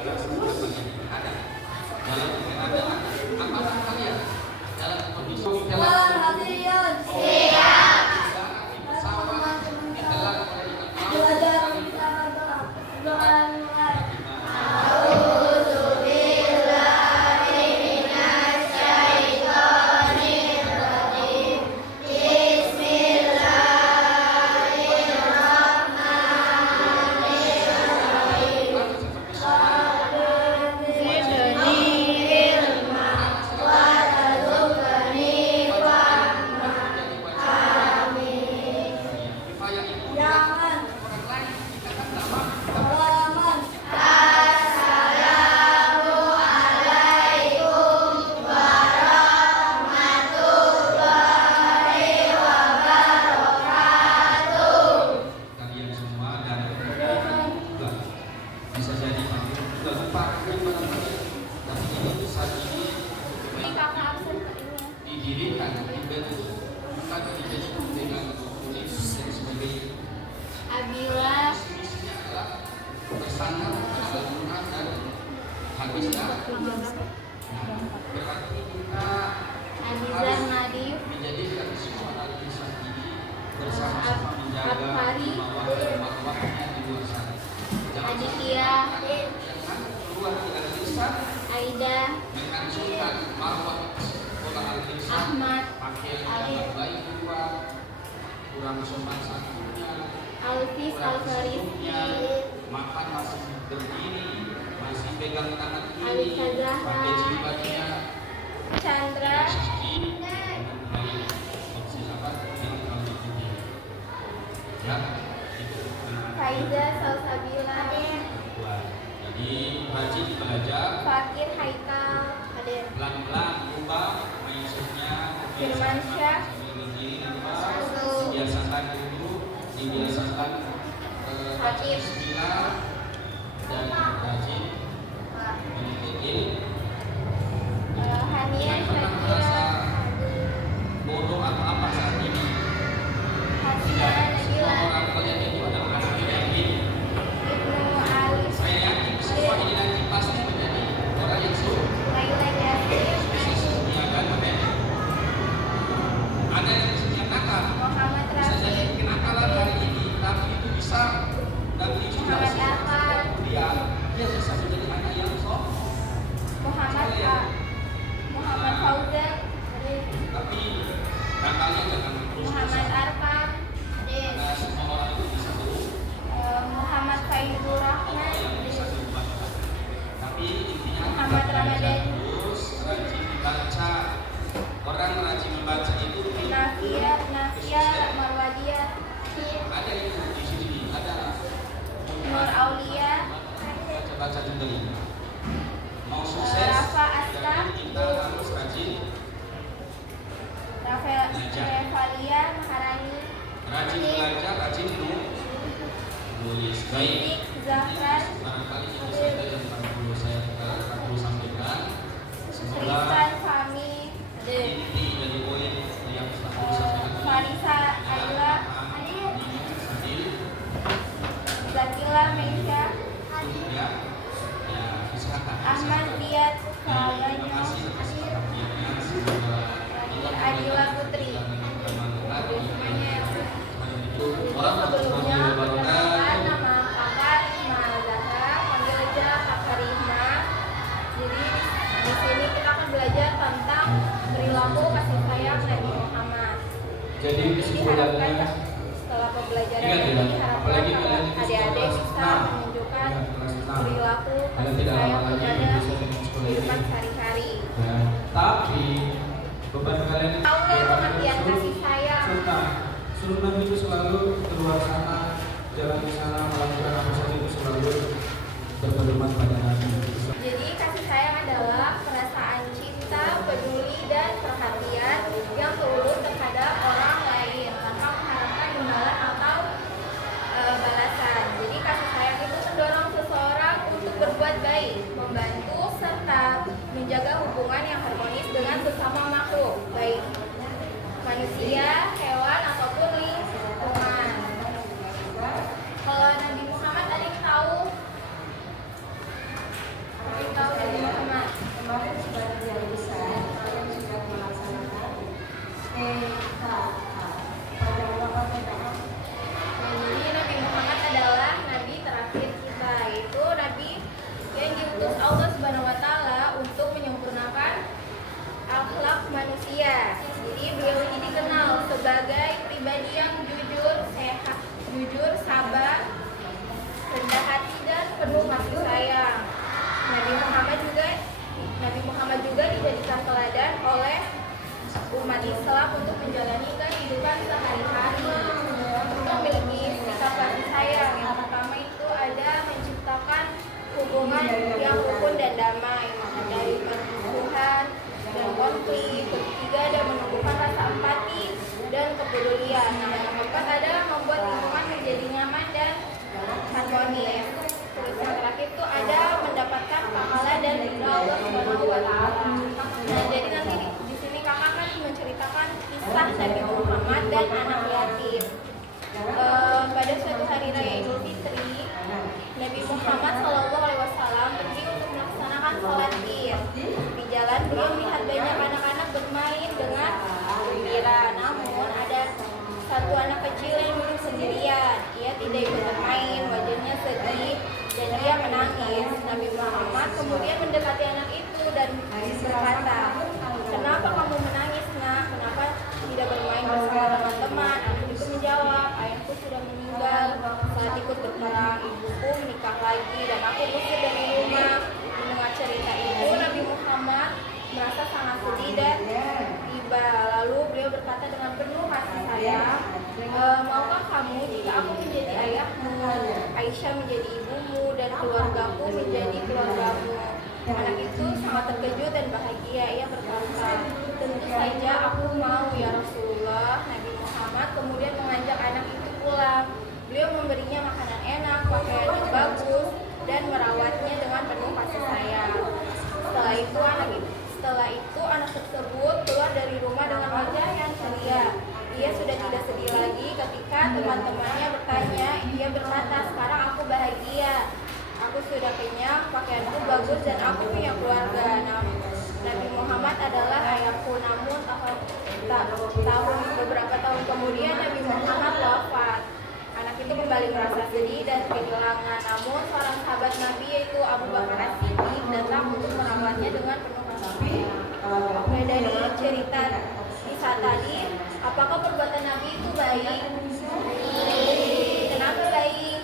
ibadah sebulan ini ada. Dalam ada apa kalian dalam kondisi makan masih berdiri, masih pegang tangan kiri, pakai jilbabnya. Chandra. Faiza Salsabila. Jadi rajin belajar. Fakir Haikal. Pelan-pelan ubah mindsetnya. Firmansyah. Dibiasakan dulu, dibiasakan Hakim dan rajin mengikuti. Hania Jangan pernah merasa bodoh atau apa saat ini. Tidak, semua orang kalian itu adalah anak yakin. Ibnu Ali. Saya yakin semua ini nanti pasti menjadi orang yang sukses dunia dan akhirat. Ada yang bisa nakal, Muhammad bisa jadi Rafi. kenakalan hari ini, tapi itu bisa dan itu juga dia bisa menjadi anak yang sok. Muhammad A. Muhammad Fauzan. Tapi nakalnya jangan terus. Muhammad Arfan. Nah, semua orang itu bisa berubah. Muhammad Faizur Rahman. Bisa berubah. Tapi intinya Muhammad kita Ramadan. terus rajin membaca. Orang rajin membaca itu Nafia Marwadia. ada itu di sini, ada Nur Aulia. baca juga ini. Mau sukses, Rafa Asta. jadi kita harus rajin Revalia Maharani. rajin belajar, rajin menulis. Baik. Sidik Zahran. Barangkali itu saja yang perlu saya sampaikan. Semoga Rizwan Fahmi. inti dari poin yang perlu saya sampaikan. Marisa Ayla. Zakila Meisha. Ya, silakan. Ahmad Riyad Terima Kawanyo. kasih atas perhatiannya. Semoga Adila Putri. Warahmatullahi wabarakatuh. Nama Kakak Rihma Zahra, panggil aja Kakak Rihma. Jadi di sini kita akan belajar tentang perilaku kasih sayang Nabi Muhammad. Jadi Diharapkan kesimpulannya setelah pembelajaran ingat ini ya, diharapkan apalagi kalian itu adik-adik kelas bisa 6. menunjukkan Ya, kelas 6. perilaku Kalian kasih tidak sayang lama lagi kepada bisa dengan sekolah ini. kehidupan sehari-hari. Ya, tapi beban kalian Tahu nggak pengertian kasih sayang? sunnah itu selalu keluar sana, jalan di sana, melakukan apa saja itu selalu berpedoman pada Nabi. Jadi kasih sayang adalah perasaan cinta, peduli, dan perhatian yang tulus terhadap orang lain tanpa mengharapkan imbalan atau balasan. Jadi kasih sayang itu mendorong seseorang untuk berbuat baik, membantu, serta menjaga hubungan yang harmonis dengan sesama makhluk, baik manusia, hewan, ataupun lingkungan. Kalau Nabi Muhammad tadi tahu Allah Subhanahu wa taala untuk menyempurnakan akhlak manusia. Jadi beliau ini dikenal sebagai pribadi yang jujur, sehat, jujur, sabar, rendah hati dan penuh kasih sayang. Nabi Muhammad juga dijadikan teladan oleh umat Islam untuk menjalani kehidupan sehari-hari. Memiliki sikap kasih sayang. Yang pertama itu ada menciptakan hubungan yang rukun dan damai, menghindari permusuhan dan konflik. Ketiga ada menumbuhkan rasa empati dan kepedulian. Nah, yang keempat adalah membuat lingkungan menjadi nyaman dan harmonis. Terus yang terakhir itu ada mendapatkan pahala dan ridha Allah Subhanahu wa taala. Nah, jadi nanti di sini kakak akan menceritakan kisah Nabi Muhammad dan anak yatim. Pada suatu hari raya Idul Fitri, Nabi Muhammad SAW pergi untuk melaksanakan sholat Id. Di jalan beliau melihat banyak anak-anak bermain dengan gembira. Namun ada satu anak kecil yang duduk sendirian. Ia tidak ikut bermain, wajahnya sedih dan dia menangis. Nabi Muhammad kemudian mendekati anak itu dan berkata, "Kenapa kamu menangis, nak? Kenapa tidak bermain bersama teman-teman?" Anak itu menjawab, "Ayahku sudah meninggal saat ikut berperang, ibuku menikah lagi dan aku diusir dari rumah." Mendengar cerita itu, Nabi Muhammad merasa sangat sedih dan iba. Lalu beliau berkata dengan penuh kasih sayang, "Maukah kamu jika aku menjadi ayahmu, Aisyah menjadi ibumu, dan keluargaku menjadi keluargamu?" Anak itu sangat terkejut dan bahagia. Ia berkata, "Tentu saja aku mau ya Rasulullah." Nabi Muhammad kemudian mengajak anak itu pulang. Beliau memberinya makanan enak, pakaian yang bagus, dan merawatnya dengan penuh kasih sayang. Setelah itu anak tersebut keluar dari rumah dengan wajah yang ceria. Ia sudah tidak sedih lagi ketika teman-temannya bertanya. Ia berkata, "Sekarang aku bahagia. Aku sudah kenyang, pakaianku bagus, dan aku punya keluarga." Nabi Muhammad adalah ayahku. Namun beberapa tahun kemudian Nabi Muhammad wafat. Anak itu kembali merasa sedih dan kehilangan. Namun seorang sahabat Nabi yaitu Abu Bakar As-Siddiq datang untuk merawatnya dengan penuh kasih sayang. Oke, dari cerita kisah tadi, apakah perbuatan Nabi itu baik? Kenapa baik?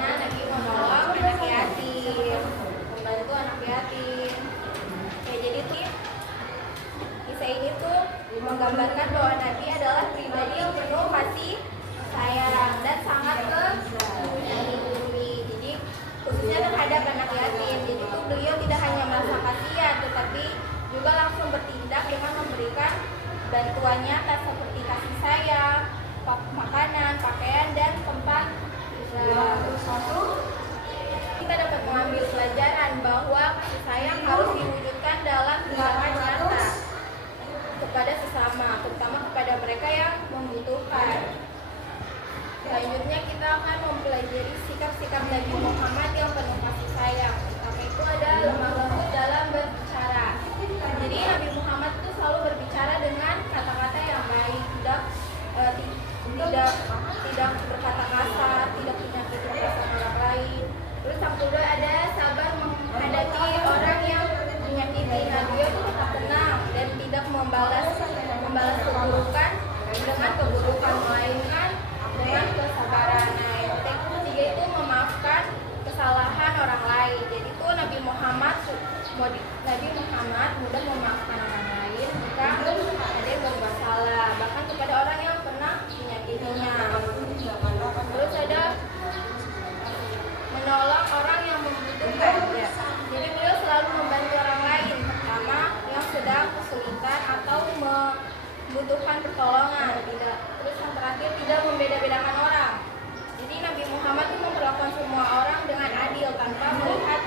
Karena Nabi menolong anak yatim, membantu anak yatim. Ya, jadi kisah ini tuh menggambarkan bahwa Nabi adalah pribadi yang penuh kasih sayang dan sangat peduli. Jadi khususnya terhadap anak yatim. Jadi tuh beliau tidak hanya merasa kasihan, tetapi juga langsung bertindak dengan memberikan bantuan nyata seperti kasih sayang, makanan, pakaian, dan tempat tinggal. Kita dapat mengambil pelajaran bahwa kasih sayang harus diwujudkan dalam tindakan nyata kepada sesama, terutama kepada mereka yang membutuhkan. Selanjutnya kita akan mempelajari sikap-sikap Nabi Muhammad yang penuh kasih sayang. Pertama itu ada lemah lembut dalam berbicara. Jadi Nabi Muhammad itu selalu berbicara dengan kata-kata yang baik, tidak berkata kasar, tidak menyakiti perasaan orang lain. Terus yang kedua ada sabar menghadapi orang yang menyakiti. Nabi itu tetap tenang dan tidak membalas keburukan dengan keburukan, melainkan dengan kesabaran. Nah, yang ketiga itu memaafkan kesalahan orang lain. Jadi itu Nabi Muhammad mudah memaafkan orang lain jika ada yang berbuat salah, bahkan kepada orang yang pernah menyakitinya. Terus ada menolong orang yang membutuhkan. Ya. Jadi beliau selalu membantu orang lain, pertama yang sedang kesulitan atau membutuhkan pertolongan. Terus yang terakhir tidak membeda-bedakan orang. Jadi Nabi Muhammad itu memperlakukan semua orang dengan adil tanpa melihat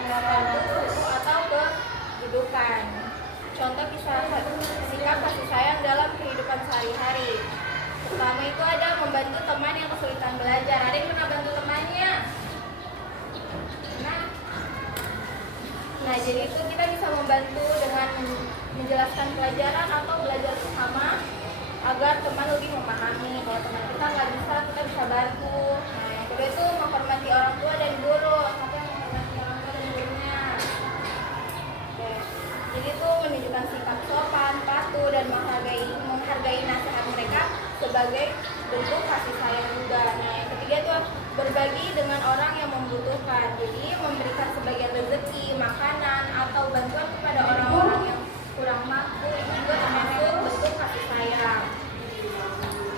suku atau kehidupan. Contoh sikap kasih sayang dalam kehidupan sehari-hari. Pertama itu ada membantu teman yang kesulitan belajar. Ada yang pernah bantu temannya? Nah, jadi itu kita bisa membantu dengan menjelaskan pelajaran atau belajar bersama agar teman lebih memahami. Kalau teman kita nggak bisa sebagai bentuk kasih sayang juga. Nah, yang ketiga itu berbagi dengan orang yang membutuhkan. Jadi memberikan sebagian rezeki, makanan atau bantuan kepada orang-orang yang kurang mampu itu juga termasuk bentuk kasih sayang.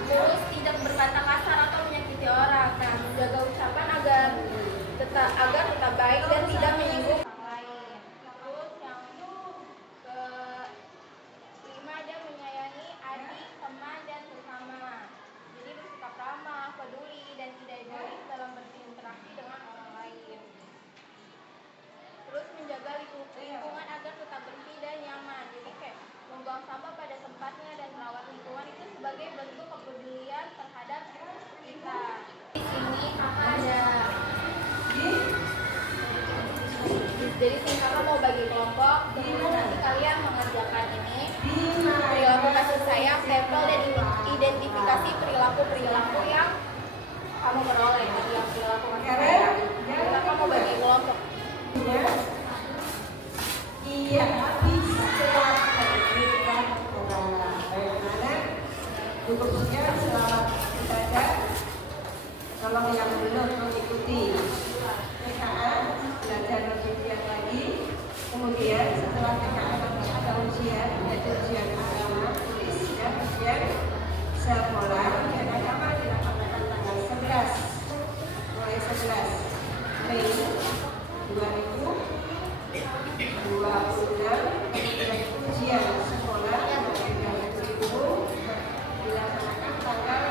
Terus tidak berkata kasar atau menyakiti orang. Nah, menjaga ucapan agar tetap baik dan tidak menyinggung orang lain. Terus yang kelima, dia menyayangi adik, teman, dan sesama. Jadi bersikap ramah, peduli, dan tidak egois dalam berinteraksi dengan orang lain. Terus menjaga lingkungan agar tetap bersih dan nyaman. Jadi kayak membuang sampah pada tempatnya dan merawat lingkungan itu sebagai bentuk kepedulian terhadap kita. Di sini kakak ada. Jadi sini kakak mau bagi kelompok. Kemudian nanti kalian mengerjakan ini perilaku kasih sayang, stempel dan identifikasi perilaku yang kamu peroleh. Jadi yang perilaku kasih sayang. Kakak mau bagi kelompok. Iya, bisa bagaimana buku-bukunya selamat dibaca. Tolong yang belum mengikuti PKA belajar lebih giat lagi. Kemudian setelah PKA ada ujian, yaitu ujian agama, tulis dan ujian sekolah. Ujian agama dilaksanakan tanggal 11 mulai 11 Mei 2026. Kemudian ujian sekolah mulai dari 2000 dilaksanakan tanggal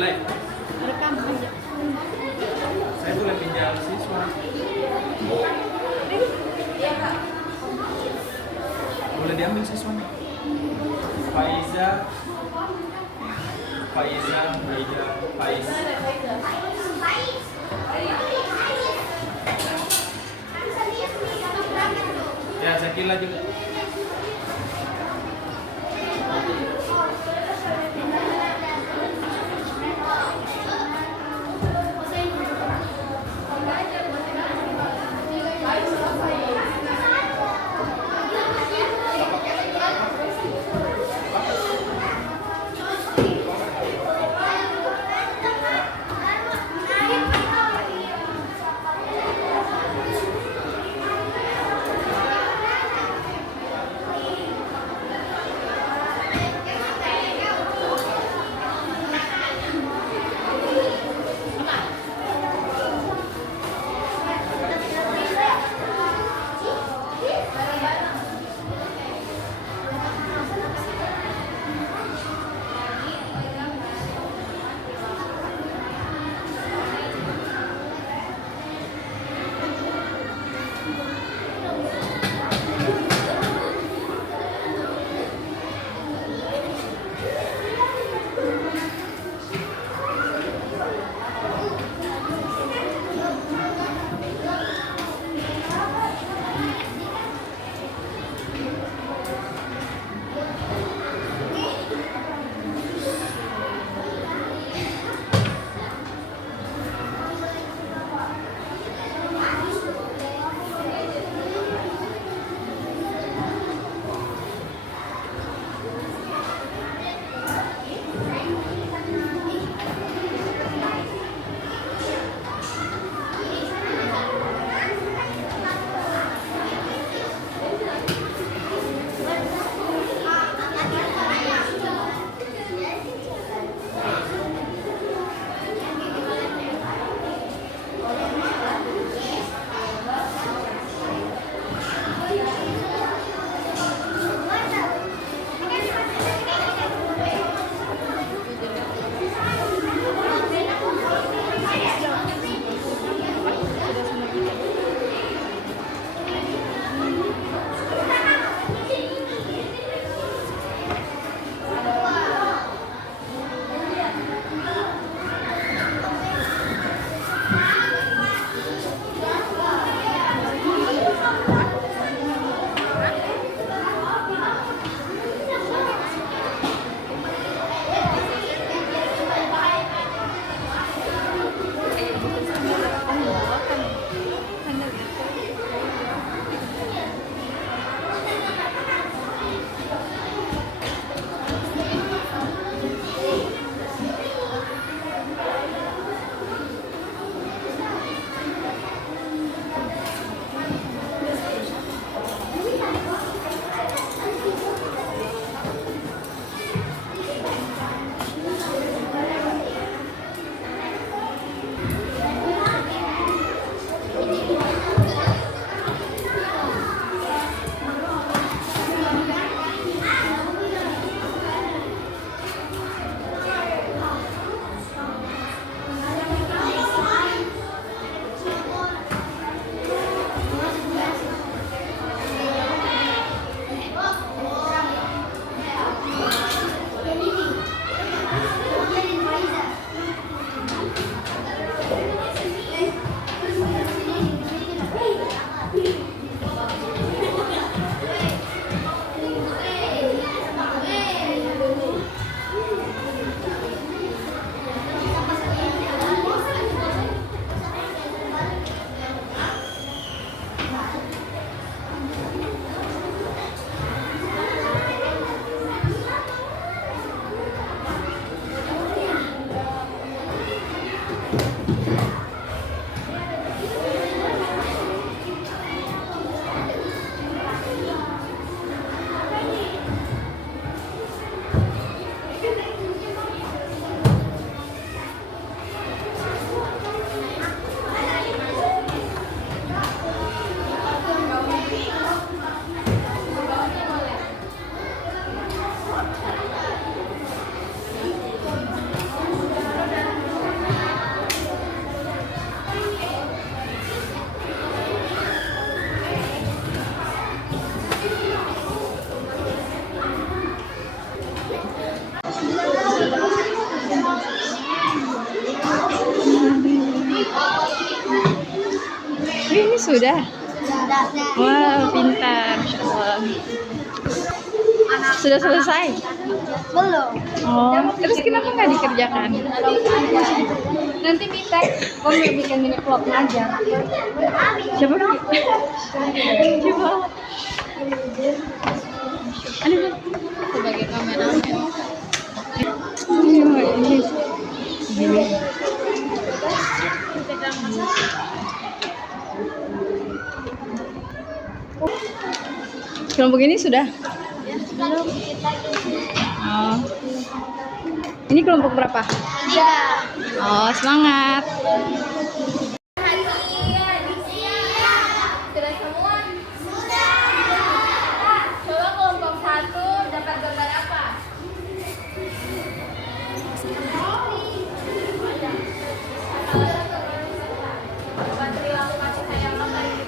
Mulai. Rekam aja. Saya boleh pinjam siswa. Iya kak. Boleh diambil siswanya. Faiza, Faiz. Ya, Zakila juga. sudah. Wah, pintar. Masya Allah. Sudah selesai? Belum. Oh, terus kenapa nggak dikerjakan? Nanti kita kamu bikin mini vlog ngajar. Coba. Coba. Aduh, Sebagai kameramen. gini. Kelompok ini sudah? Oh. Ini kelompok berapa? Iya. Oh, semangat. Sudah semua? Sudah. Coba kelompok 1 dapat gambar apa? Coba perilaku kasih sayang apa ini?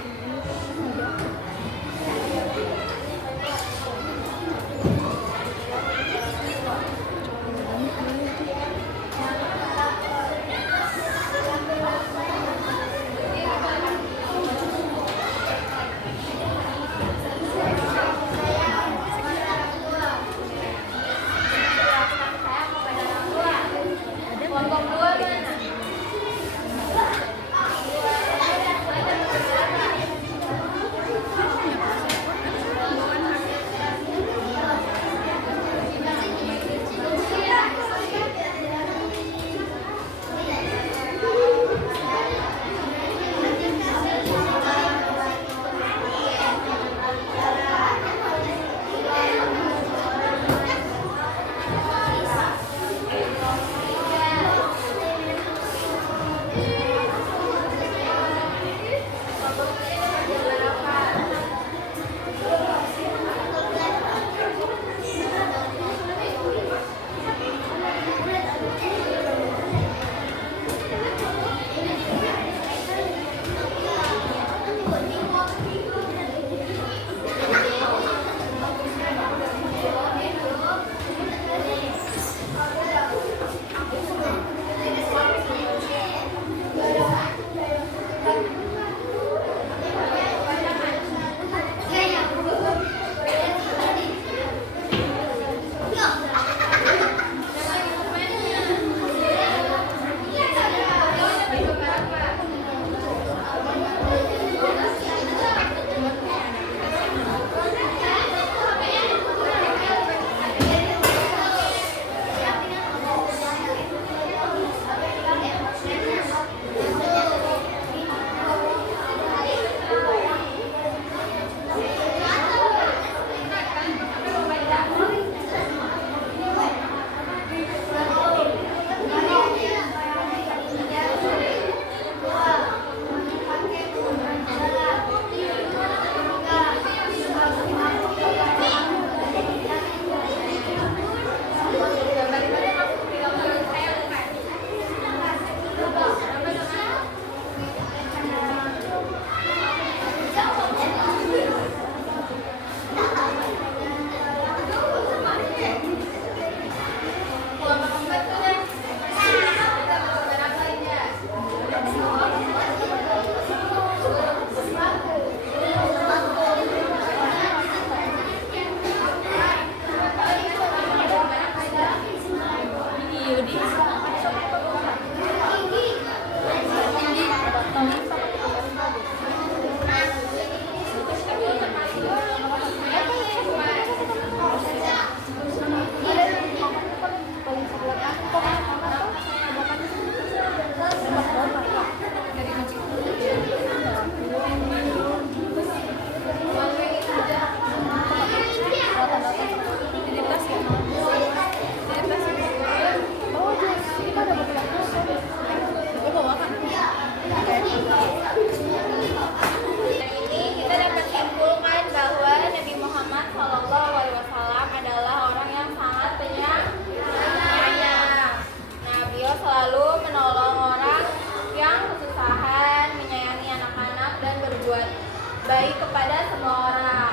Kelompok 2 mana? baik kepada semua orang.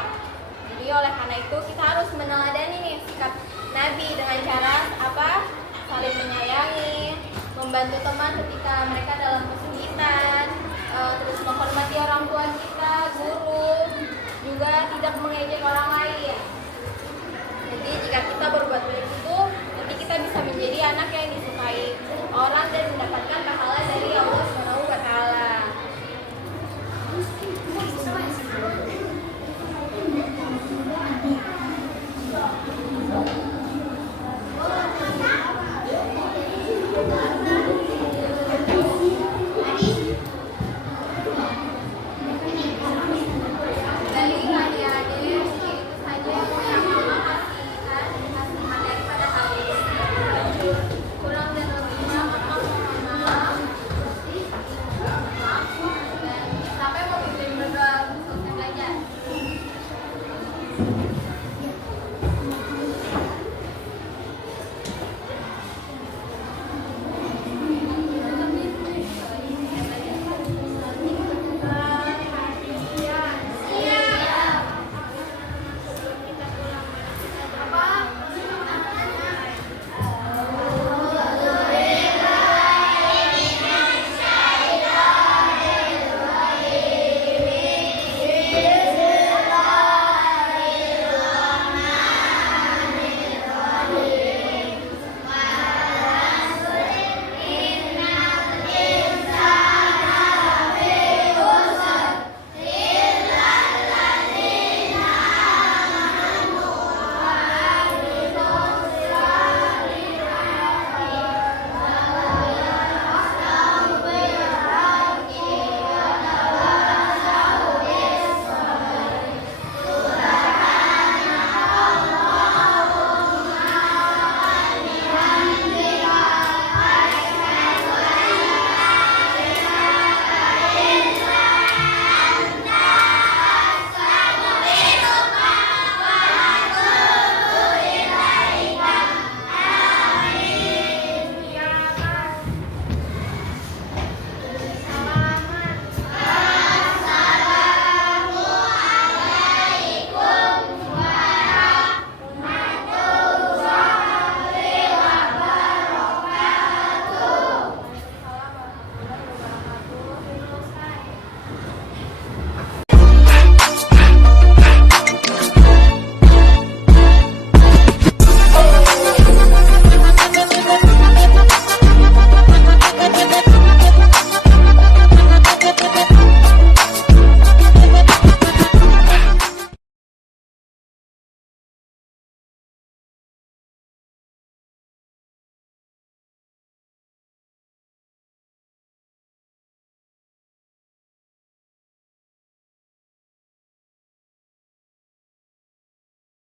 Jadi oleh karena itu kita harus meneladani nih sikap Nabi dengan cara apa? Saling menyayangi, membantu teman ketika mereka dalam kesulitan, terus menghormati orang tua kita, guru, juga tidak mengejek orang lain. Jadi jika kita berbuat baik itu, nanti kita bisa menjadi anak yang disukai orang dan mendapatkan